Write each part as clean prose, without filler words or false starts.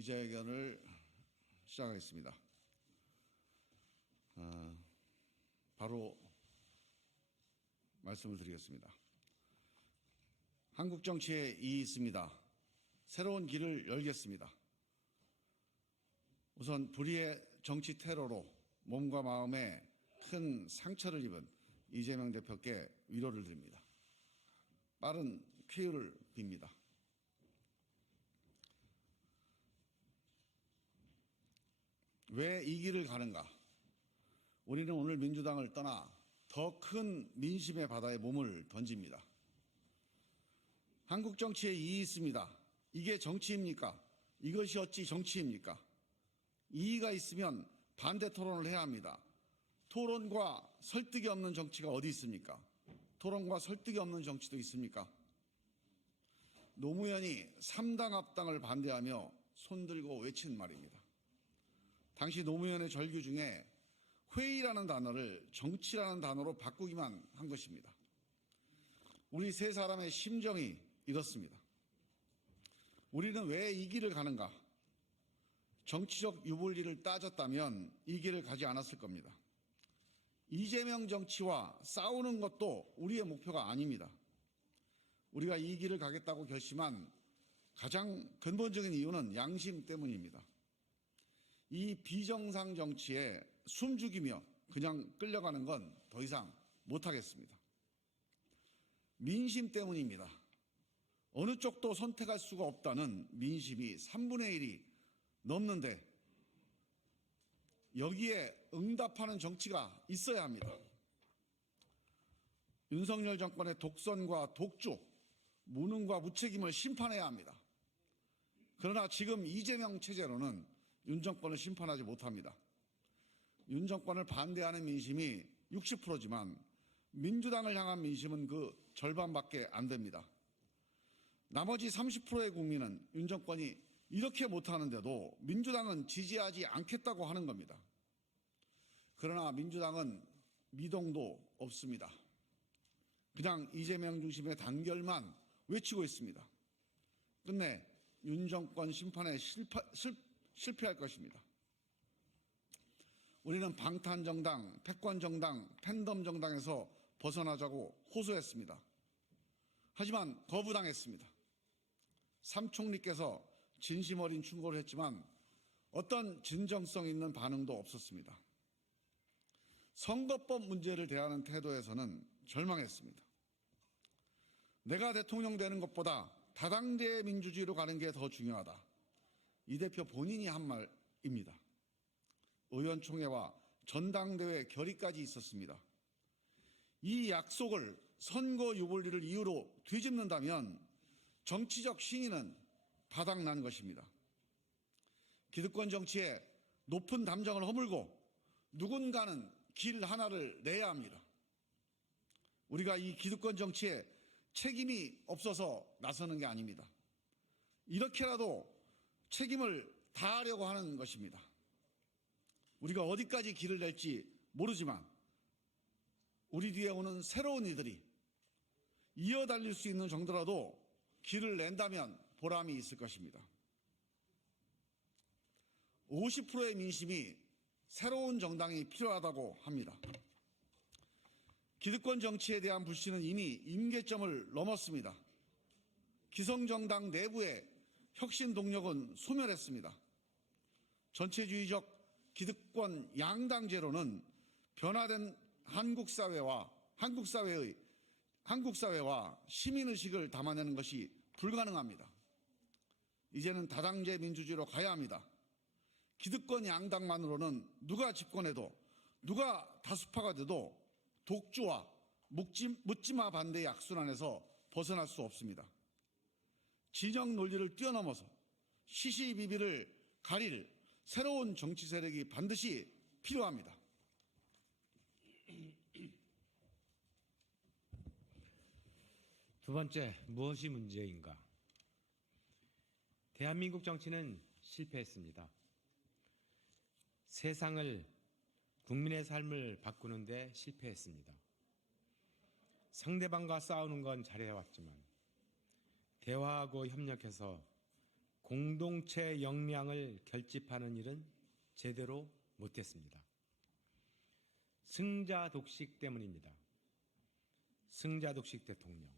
기자회견을 시작하겠습니다. 바로 말씀을 드리겠습니다. 한국 정치에 이의 있습니다. 새로운 길을 열겠습니다. 우선 불의의 정치 테러로 몸과 마음에 큰 상처를 입은 이재명 대표께 위로를 드립니다. 빠른 쾌유를 빕니다. 왜 이 길을 가는가? 우리는 오늘 민주당을 떠나 더 큰 민심의 바다에 몸을 던집니다. 한국 정치에 이의 있습니다. 이게 정치입니까? 이것이 어찌 정치입니까? 이의가 있으면 반대 토론을 해야 합니다. 토론과 설득이 없는 정치가 어디 있습니까? 토론과 설득이 없는 정치도 있습니까? 노무현이 3당 합당을 반대하며 손들고 외친 말입니다. 당시 노무현의 절규 중에 회의라는 단어를 정치라는 단어로 바꾸기만 한 것입니다. 우리 세 사람의 심정이 이렇습니다. 우리는 왜 이 길을 가는가? 정치적 유불리를 따졌다면 이 길을 가지 않았을 겁니다. 이재명 정치와 싸우는 것도 우리의 목표가 아닙니다. 우리가 이 길을 가겠다고 결심한 가장 근본적인 이유는 양심 때문입니다. 이 비정상 정치에 숨죽이며 그냥 끌려가는 건 더 이상 못하겠습니다. 민심 때문입니다. 어느 쪽도 선택할 수가 없다는 민심이 3분의 1이 넘는데 여기에 응답하는 정치가 있어야 합니다. 윤석열 정권의 독선과 독주, 무능과 무책임을 심판해야 합니다. 그러나 지금 이재명 체제로는 윤 정권을 심판하지 못합니다. 윤 정권을 반대하는 민심이 60%지만 민주당을 향한 민심은 그 절반밖에 안 됩니다. 나머지 30%의 국민은 윤 정권이 이렇게 못하는데도 민주당은 지지하지 않겠다고 하는 겁니다. 그러나 민주당은 미동도 없습니다. 그냥 이재명 중심의 단결만 외치고 있습니다. 끝내 윤 정권 심판에 실패할 것입니다. 우리는 방탄정당, 패권정당, 팬덤정당에서 벗어나자고 호소했습니다. 하지만 거부당했습니다. 삼 총리께서 진심 어린 충고를 했지만 어떤 진정성 있는 반응도 없었습니다. 선거법 문제를 대하는 태도에서는 절망했습니다. 내가 대통령 되는 것보다 다당제 민주주의로 가는 게 더 중요하다. 이 대표 본인이 한 말입니다. 의원총회와 전당대회 결의까지 있었습니다. 이 약속을 선거 유불리를 이유로 뒤집는다면 정치적 신의는 바닥난 것입니다. 기득권 정치에 높은 담정을 허물고 누군가는 길 하나를 내야 합니다. 우리가 이 기득권 정치에 책임이 없어서 나서는 게 아닙니다. 이렇게라도 책임을 다하려고 하는 것입니다. 우리가 어디까지 길을 낼지 모르지만 우리 뒤에 오는 새로운 이들이 이어달릴 수 있는 정도라도 길을 낸다면 보람이 있을 것입니다. 50%의 민심이 새로운 정당이 필요하다고 합니다. 기득권 정치에 대한 불신은 이미 임계점을 넘었습니다. 기성정당 내부의 혁신 동력은 소멸했습니다. 전체주의적 기득권 양당제로는 변화된 한국 사회와 시민의식을 담아내는 것이 불가능합니다. 이제는 다당제 민주주의로 가야 합니다. 기득권 양당만으로는 누가 집권해도 누가 다수파가 돼도 독주와 묻지마 반대의 악순환에서 벗어날 수 없습니다. 진영 논리를 뛰어넘어서 시시비비를 가릴 새로운 정치 세력이 반드시 필요합니다. 두 번째, 무엇이 문제인가? 대한민국 정치는 실패했습니다. 세상을, 국민의 삶을 바꾸는 데 실패했습니다. 상대방과 싸우는 건 잘해왔지만 대화하고 협력해서 공동체 역량을 결집하는 일은 제대로 못했습니다. 승자독식 때문입니다. 승자독식 대통령,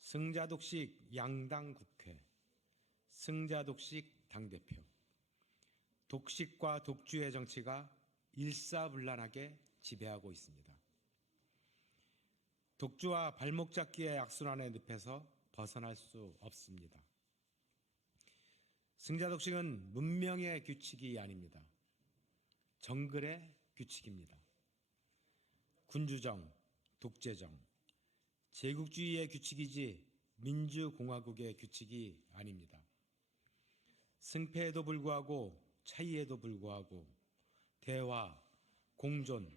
승자독식 양당 국회, 승자독식 당대표, 독식과 독주의 정치가 일사불란하게 지배하고 있습니다. 독주와 발목 잡기의 악순환의 늪에서 벗어날 수 없습니다. 승자독식은 문명의 규칙이 아닙니다. 정글의 규칙입니다. 군주정, 독재정, 제국주의의 규칙이지 민주공화국의 규칙이 아닙니다. 승패에도 불구하고 차이에도 불구하고 대화, 공존,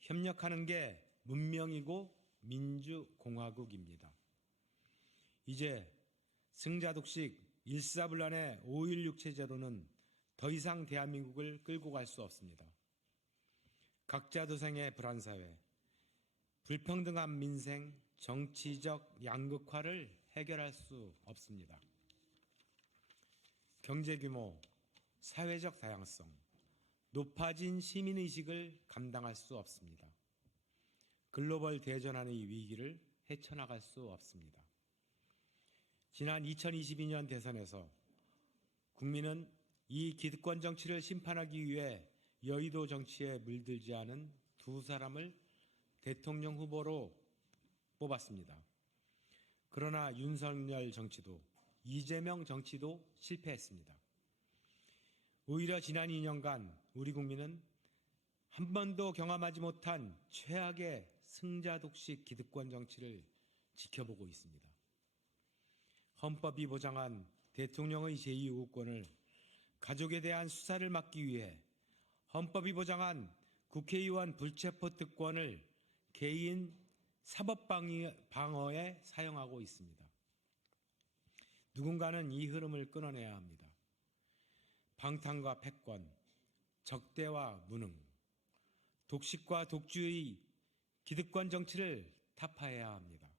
협력하는 게 문명이고 민주공화국입니다. 이제 승자독식 일사불란의 5.16 체제로는 더 이상 대한민국을 끌고 갈 수 없습니다. 각자 도생의 불안사회, 불평등한 민생, 정치적 양극화를 해결할 수 없습니다. 경제규모, 사회적 다양성, 높아진 시민의식을 감당할 수 없습니다. 글로벌 대전환의 위기를 헤쳐나갈 수 없습니다. 지난 2022년 대선에서 국민은 이 기득권 정치를 심판하기 위해 여의도 정치에 물들지 않은 두 사람을 대통령 후보로 뽑았습니다. 그러나 윤석열 정치도 이재명 정치도 실패했습니다. 오히려 지난 2년간 우리 국민은 한 번도 경험하지 못한 최악의 승자독식 기득권 정치를 지켜보고 있습니다. 헌법이 보장한 대통령의 제2요구권을 가족에 대한 수사를 막기 위해 헌법이 보장한 국회의원 불체포 특권을 개인 사법방어에 사용하고 있습니다. 누군가는 이 흐름을 끊어내야 합니다. 방탕과 패권, 적대와 무능, 독식과 독주의 기득권 정치를 타파해야 합니다.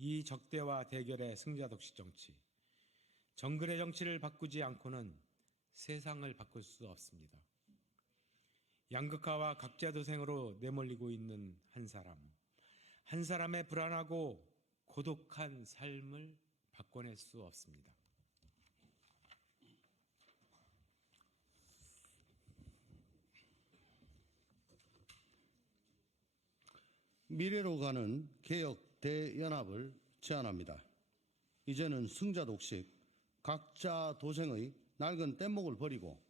이 적대와 대결의 승자독식 정치, 정글의 정치를 바꾸지 않고는 세상을 바꿀 수 없습니다. 양극화와 각자도생으로 내몰리고 있는 한 사람의 불안하고 고독한 삶을 바꿔낼 수 없습니다. 미래로 가는 개혁 대연합을 제안합니다. 이제는 승자독식, 각자 도생의 낡은 뗏목을 버리고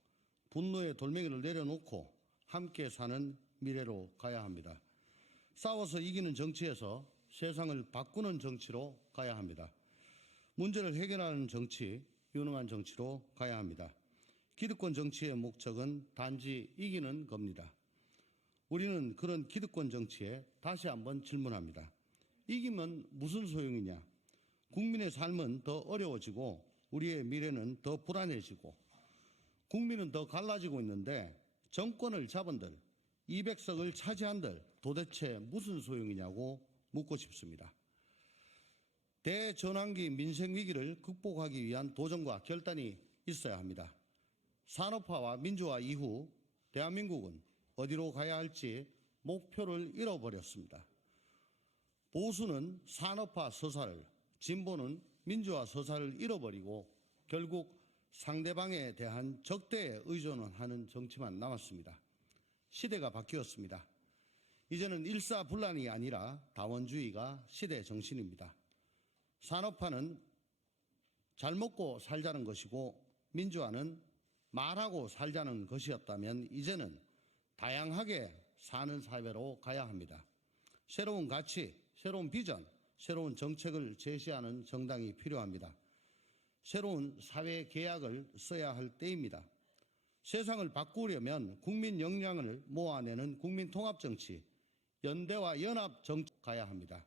분노의 돌멩이를 내려놓고 함께 사는 미래로 가야 합니다. 싸워서 이기는 정치에서 세상을 바꾸는 정치로 가야 합니다. 문제를 해결하는 정치, 유능한 정치로 가야 합니다. 기득권 정치의 목적은 단지 이기는 겁니다. 우리는 그런 기득권 정치에 다시 한번 질문합니다. 이기면 무슨 소용이냐? 국민의 삶은 더 어려워지고 우리의 미래는 더 불안해지고 국민은 더 갈라지고 있는데 정권을 잡은들, 200석을 차지한들 도대체 무슨 소용이냐고 묻고 싶습니다. 대전환기 민생위기를 극복하기 위한 도전과 결단이 있어야 합니다. 산업화와 민주화 이후 대한민국은 어디로 가야 할지 목표를 잃어버렸습니다. 보수는 산업화 서사를, 진보는 민주화 서사를 잃어버리고 결국 상대방에 대한 적대에 의존하는 정치만 남았습니다. 시대가 바뀌었습니다. 이제는 일사불란이 아니라 다원주의가 시대 정신입니다. 산업화는 잘 먹고 살자는 것이고 민주화는 말하고 살자는 것이었다면 이제는 다양하게 사는 사회로 가야 합니다. 새로운 가치, 새로운 비전, 새로운 정책을 제시하는 정당이 필요합니다. 새로운 사회 계약을 써야 할 때입니다. 세상을 바꾸려면 국민 역량을 모아내는 국민통합정치, 연대와 연합정치 가야 합니다.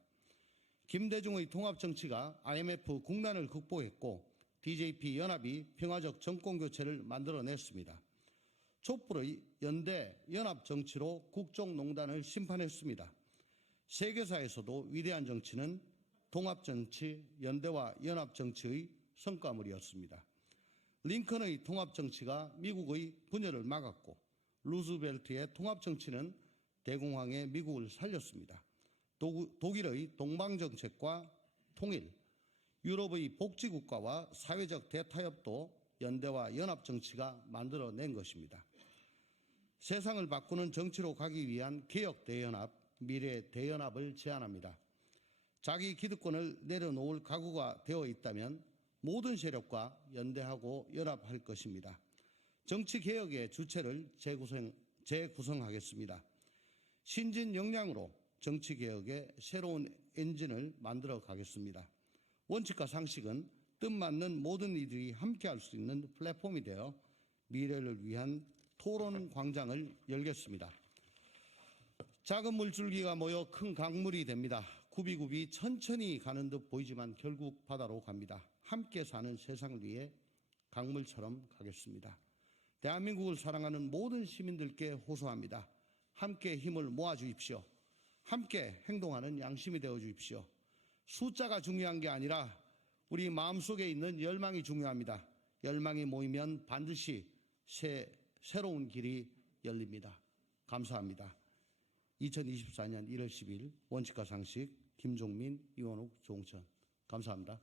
김대중의 통합정치가 IMF 국난을 극복했고 DJP 연합이 평화적 정권교체를 만들어냈습니다. 촛불의 연대 연합정치로 국정농단을 심판했습니다. 세계사에서도 위대한 정치는 통합정치, 연대와 연합정치의 성과물이었습니다. 링컨의 통합 정치가 미국의 분열을 막았고 루즈벨트의 통합 정치는 대공황의 미국을 살렸습니다. 독일의 동방 정책과 통일, 유럽의 복지국가와 사회적 대타협도 연대와 연합 정치가 만들어낸 것입니다. 세상을 바꾸는 정치로 가기 위한 개혁 대연합, 미래 대연합을 제안합니다. 자기 기득권을 내려놓을 각오가 되어 있다면 모든 세력과 연대하고 연합할 것입니다. 정치 개혁의 주체를 재구성하겠습니다. 신진 역량으로 정치 개혁의 새로운 엔진을 만들어 가겠습니다. 원칙과 상식은 뜻맞는 모든 이들이 함께할 수 있는 플랫폼이 되어 미래를 위한 토론 광장을 열겠습니다. 작은 물줄기가 모여 큰 강물이 됩니다. 굽이굽이 천천히 가는 듯 보이지만 결국 바다로 갑니다. 함께 사는 세상을 위해 강물처럼 가겠습니다. 대한민국을 사랑하는 모든 시민들께 호소합니다. 함께 힘을 모아주십시오. 함께 행동하는 양심이 되어주십시오. 숫자가 중요한 게 아니라 우리 마음속에 있는 열망이 중요합니다. 열망이 모이면 반드시 새로운 길이 열립니다. 감사합니다. 2024년 1월 10일 원칙과 상식 김종민, 이원욱, 조홍천 감사합니다.